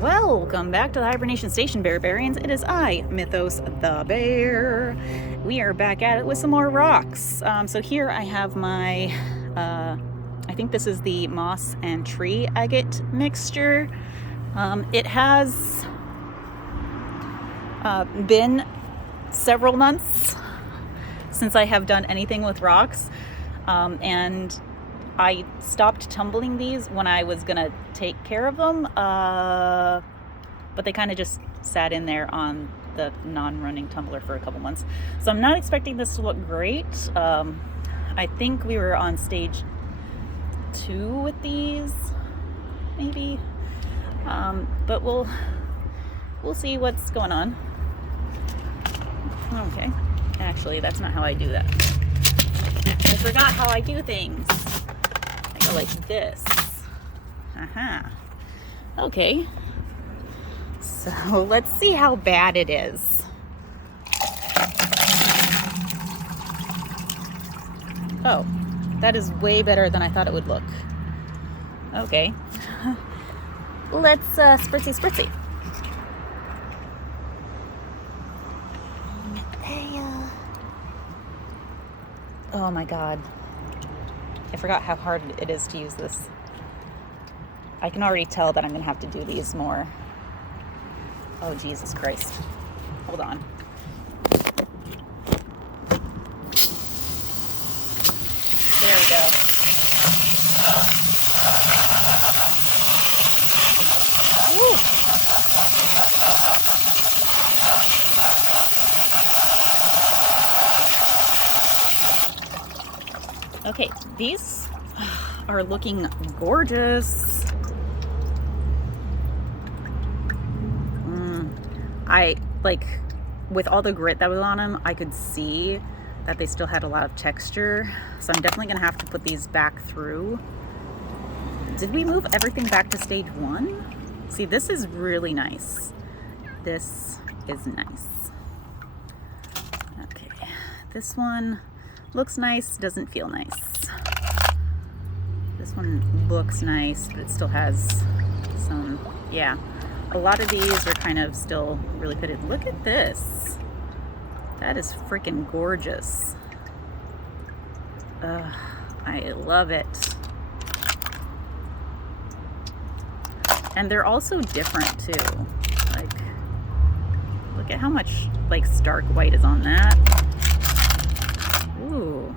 Welcome back to the Hibernation Station, Bearbarians. It is I, Mythos the Bear. We are back at it with some more rocks. So here I have my, I think this is the moss and tree agate mixture. It has been several months since I have done anything with rocks, and I stopped tumbling these when I was gonna take care of them, but they kind of just sat in there on the non-running tumbler for a couple months. So I'm not expecting this to look great. I think we were on stage 2 with these, maybe, but we'll see what's going on. Okay, actually that's not how I do that. I forgot how I do things. I go like this. Okay, so let's see how bad it is. Oh, that is way better than I thought it would look. Okay, let's spritzy. Oh my god, I forgot how hard it is to use this. I can already tell that I'm gonna have to do these more. Oh Jesus Christ, hold on. There we go. Woo. Okay, these are looking gorgeous. I like, with all the grit that was on them, I could see that they still had a lot of texture. So I'm definitely gonna have to put these back through. Did we move everything back to stage 1? See, this is really nice. This is nice. Okay, this one looks nice, doesn't feel nice. This one looks nice, but it still has some, yeah. A lot of these are kind of still really pitted. Look at this. That is freaking gorgeous. I love it. And they're also different too. Like, look at how much like stark white is on that. Ooh.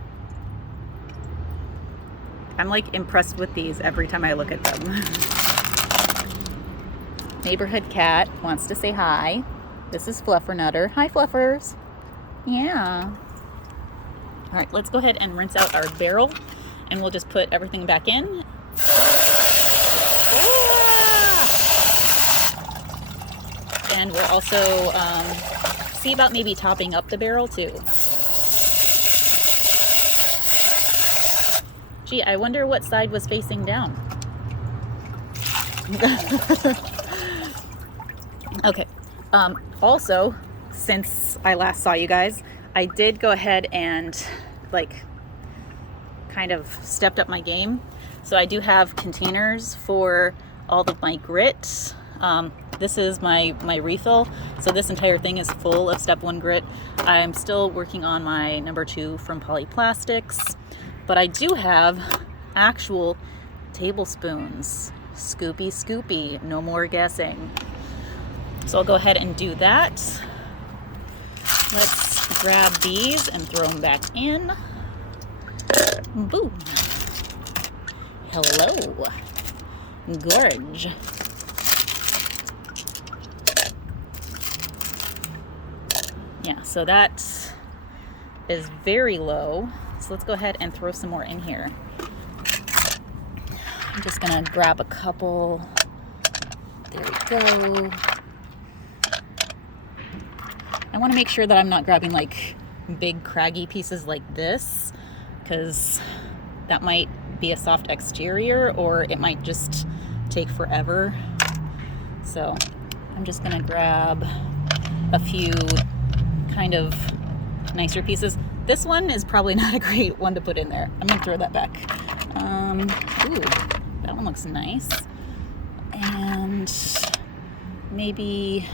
I'm like impressed with these every time I look at them. Neighborhood cat wants to say hi. This is Fluffernutter. Hi, Fluffers. Yeah. All right, let's go ahead and rinse out our barrel, and we'll just put everything back in. And we'll also see about maybe topping up the barrel too. Gee, I wonder what side was facing down. Okay, also, since I last saw you guys, I did go ahead and like kind of stepped up my game. So I do have containers for all of my grit. This is my refill. So this entire thing is full of step 1 grit. I'm still working on my number 2 from Polyplastics, but I do have actual tablespoons. Scoopy, no more guessing. So I'll go ahead and do that. Let's grab these and throw them back in. Boom. Hello. Gorge. Yeah, so that is very low. So let's go ahead and throw some more in here. I'm just gonna grab a couple. There we go. I want to make sure that I'm not grabbing like big craggy pieces like this, because that might be a soft exterior or it might just take forever. So I'm just gonna grab a few kind of nicer pieces. This one is probably not a great one to put in there. I'm gonna throw that back. Ooh, that one looks nice. And maybe,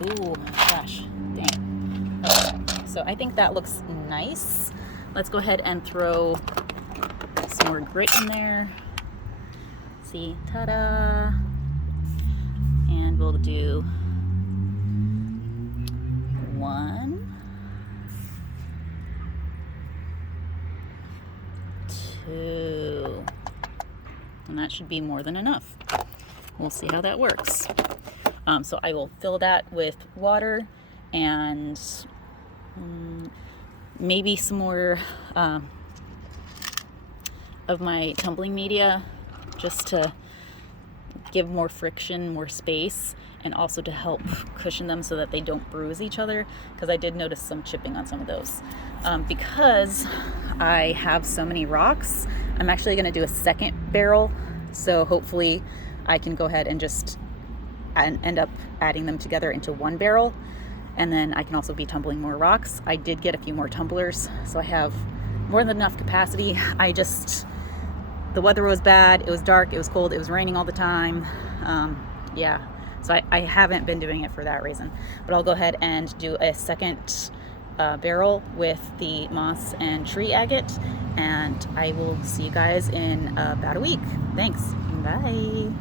ooh, gosh, dang. Okay, so I think that looks nice. Let's go ahead and throw some more grit in there. See, ta-da. And we'll do 1, 2, and that should be more than enough. We'll see how that works. So I will fill that with water and maybe some more of my tumbling media, just to give more friction, more space, and also to help cushion them so that they don't bruise each other, because I did notice some chipping on some of those. Because I have so many rocks, I'm actually going to do a second barrel, so hopefully I can go ahead and just end up adding them together into one barrel, and then I can also be tumbling more rocks. I did get a few more tumblers, so I have more than enough capacity. The weather was bad, it was dark, it was cold, it was raining all the time. Yeah, so I haven't been doing it for that reason. But I'll go ahead and do a second barrel with the moss and tree agate, and I will see you guys in about a week. Thanks. Bye.